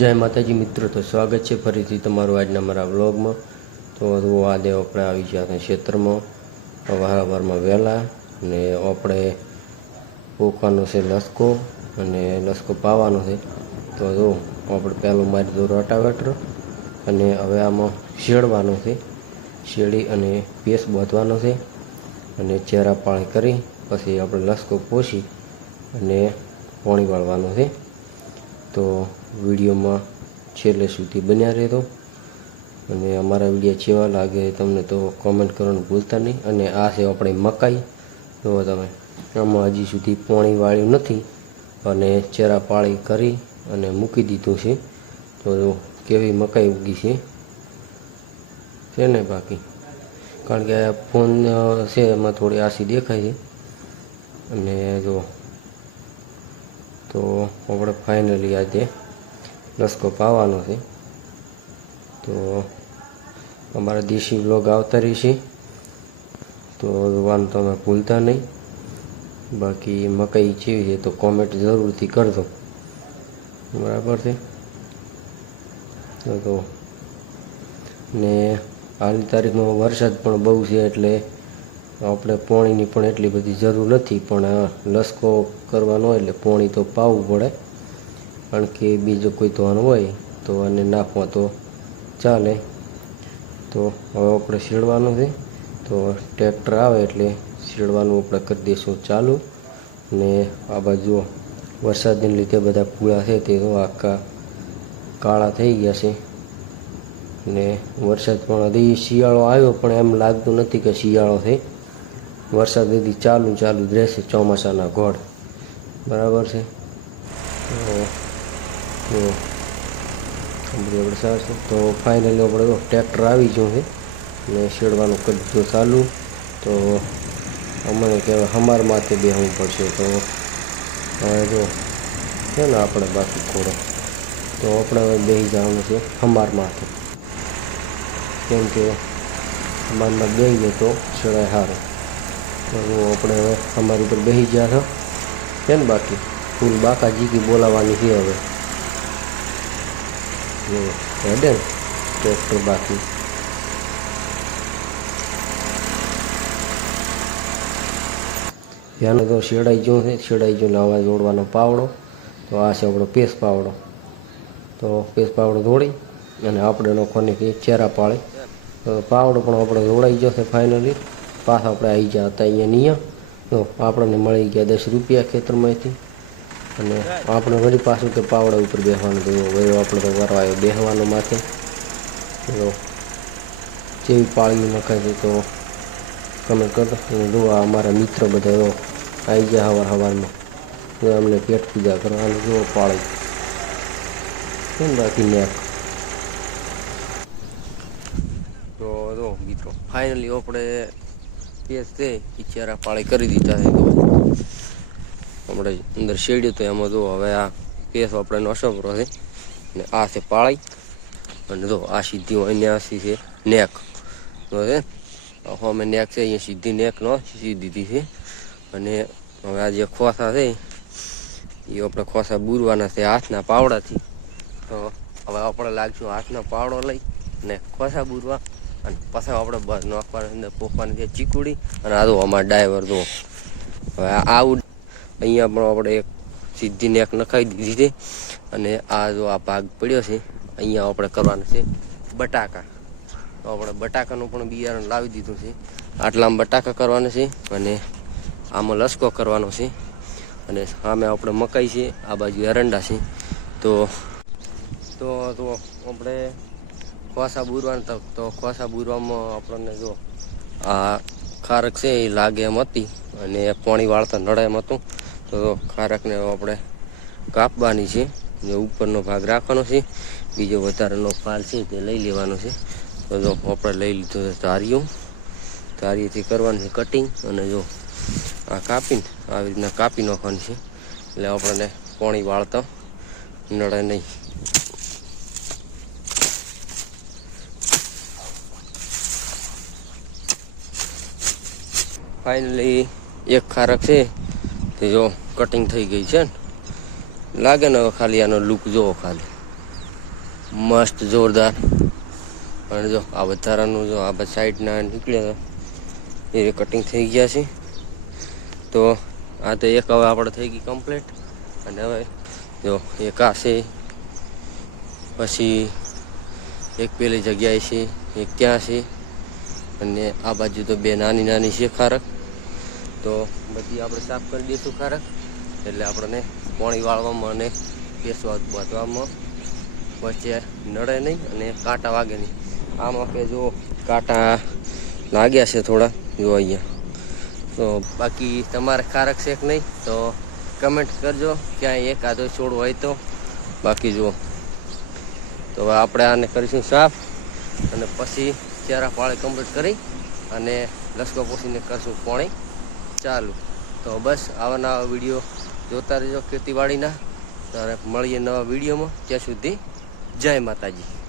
જય માતાજી, મિત્રો, તો સ્વાગત છે ફરીથી તમારું આજના મારા વ્લોગમાં. તો વધુ આ દે આપણે આવી ગયા ક્ષેત્રમાં. સવાર સવારમાં વહેલા અને આપણે પોખવાનો છે લસકો અને લસકો પાવાનો છે. તો જો, આપણે પહેલું મારી દો રોટાવેટર અને હવે આમાં શેડવાનો છે. શેડી અને પેસ બાંધવાનો છે અને ચહેરા પાણી કરી, પછી આપણે લસકો પોષી અને પાણી વાળવાનું છે. તો વિડીયોમાં છેલ્લે સુધી બન્યા રહેતો અને અમારા વીડિયો જેવા લાગે તમને તો કોમેન્ટ કરવાનું ભૂલતા નહીં. અને આ છે આપણે મકાઈ. જુઓ તમે આમાં હજી સુધી પાણી વાળ્યું નથી. અને ચેરા પાળી કરી અને મૂકી દીધું છે. તો કેવી મકાઈ ઉગી છે. છે ને બાકી? કારણ કે ફોન છે એમાં થોડી આસી દેખાય છે. અને જો, તો આપણે ફાઇનલી આજે લસકો પાવાનો છે. તો અમારા દેશી બ્લોગ આવતા રહેશે. તો જોવાનું તમે ભૂલતા નહીં. બાકી મકાઈ જેવી છે તો કોમેન્ટ જરૂરથી કરજો. બરાબર છે? તો તો ને હાલની તારીખમાં વરસાદ પણ બહુ છે એટલે આપણે પોણીની પણ એટલી બધી જરૂર નથી. પણ લસકો કરવાનો એટલે પોણી તો પાવું પડે. કારણ કે બીજો કોઈ ધોન હોય તો આને નાખવા તો ચાલે. તો હવે આપણે શીળવાનું છે. તો ટ્રેક્ટર આવે એટલે શીળવાનું આપણે કરી દઈશું ચાલુ. ને આ બાજુ વરસાદને લીધે બધા પૂળા છે તે તો આખા કાળા થઈ ગયા છે. ને વરસાદ પણ હજી શિયાળો આવ્યો પણ એમ લાગતું નથી કે શિયાળો છે. વરસાદ હજી ચાલુ ચાલુ જ રહેશે ચોમાસાના ગોળ બરાબર છે? તો આપણે સારું તો ફાઇનલી આપણે ટ્રેક્ટર આવી ગયું છે ને શેડવાનું કરી દીધું ચાલુ. તો અમને કહેવાય હમાર માથે બેહવું પડશે. તો હવે જો છે ને આપણે બાકી ખોડો તો આપણે હવે બેસી જવાનું છે હમાર માથે. કેમ કે હમારમાં બેસીએ તો શેડાય સારું તો આપણે હવે અમારી ઉપર બેસી ગયા છો. છે ને બાકી? ફૂલ બાકા કી બોલાવવાની છે હવે. હેડે ટ્રેક્ટર બાકી ત્યાંનો તો શેડાઈ ગયો છે શેડાઈ ગયો હવે જોડવાનો પાવડો તો આ છે આપણો પેસ પાવડો તો પેસ પાવડો દોડી અને આપણે નોખવાની કે ચેરા પાળે તો પાવડો પણ આપણે જોડાઈ ગયો છે ફાઇનલી પાછા આપણે આવી ગયા હતા અહીંયા નિયા તો આપણને મળી ગયા દસ રૂપિયા ખેતરમાંથી અને આપણે વળી પાછું કે પાવડા ઉપર બેસવાનું તો વયો આપણે તો વરવા આવ્યો બેસવાનો માથે તો જેવી પાળી નખાય છે તો કમેન્ટ કરતો અને જો અમારા મિત્ર બધા એવો આવી ગયા હવાર હવારમાં જો અમને પેટ પૂજા કરવાનું જુઓ પાળી. કેમ બાકી નેક તો જો મિત્રો ફાઇનલી આપણે પેસ છે એ પાળી કરી દીધા છે. તો આપણે અંદર શેડ્યું તો એમાં જો હવે આ કેસ આપણે નોસપરો છે. ને આ છે પાળી અને જો આ સીધી હોય આસી છે નેક. છે અમે નેક છે, અહીંયા સીધી નેક નો દીધી છે. અને હવે આ જે ખોસા છે, એ આપણે ખોસા બુરવાના છે હાથના પાવડાથી. તો હવે આપણે લાગશું હાથનો પાવડો લઈ ને ખોસા બુરવા. અને પછી આપણે નાખવાની અંદર પોખવાની છે ચીકુડી. અને આ જો અમારા ડ્રાઈવર જો, હવે આ આવું અહીંયા પણ આપણે એક સીધી નેક નખાઈ દીધી છે. અને આ જો આ ભાગ પડ્યો છે, અહીંયા આપણે કરવાનું છે બટાકા. તો આપણે બટાકાનું પણ બિયારણ લાવી દીધું છે. આટલામાં બટાકા કરવાના છે અને આમાં લસકો કરવાનો છે. અને સામે આપણે મકાઈ છે, આ બાજુ એરંડા છે. તો તો તો આપણે ખોસા બુરવાનું તો ખોસા બુરવામાં આપણને જો આ ખારક છે એ લાગે એમ હતી. અને પાણી વાળતા નડે એમ હતું. તો ખારકને આપણે કાપવાની છે જે ઉપરનો ભાગ રાખવાનો છે. બીજો વધારાનો ફાલ છે તે લઈ લેવાનો છે. તો જો આપણે લઈ લીધું છે ધારિયું. ધારીથી કરવાનું છે કટિંગ અને જો આ કાપીને આવી રીતના કાપી નાખવાની છે. એટલે આપણને પાણી વાળતા નડે નહીં. ફાઇનલી એક ખારક છે. તે જો કટિંગ થઈ ગઈ છે ને, લાગે ને હવે ખાલી આનો લુક જોવો ખાલી. મસ્ત જોરદાર. અને જો આ વધારાનું જો આ બધા સાઈડના નીકળ્યા એ કટિંગ થઈ ગયા છે. તો આ તો એક હવે આપણે થઈ ગઈ કમ્પ્લીટ અને હવે જો એક આ છે, પછી એક પેલી જગ્યાએ છે, એક ત્યાં છે. અને આ બાજુ તો બે નાની નાની છે ખારક. તો બધી આપણે સાફ કરી દઈશું ખારક એટલે આપણને પાણી વાળવામાં અને પેસવા બાંધવામાં વચ્ચે નડે નહીં અને કાંટા વાગે નહીં. આમાં કે જો કાંટા લાગ્યા છે થોડા જો અહીંયા. તો બાકી તમારે ખારક છે કે નહીં, તો કમેન્ટ કરજો. ક્યાંય એક આધો છોડ હોય તો. બાકી જુઓ. તો હવે આપણે આને કરીશું સાફ અને પછી ચહેરા પાળે કમ્પ્લીટ કરી અને લસકો પોસીને કરશું પાણી. ચાલુ. તો બસ, આવા નવા વીડિયો જોતા રહેજો ખેતીવાડીના. ત્યારે મળીએ નવા વિડીયોમાં. ત્યાં સુધી જય માતાજી.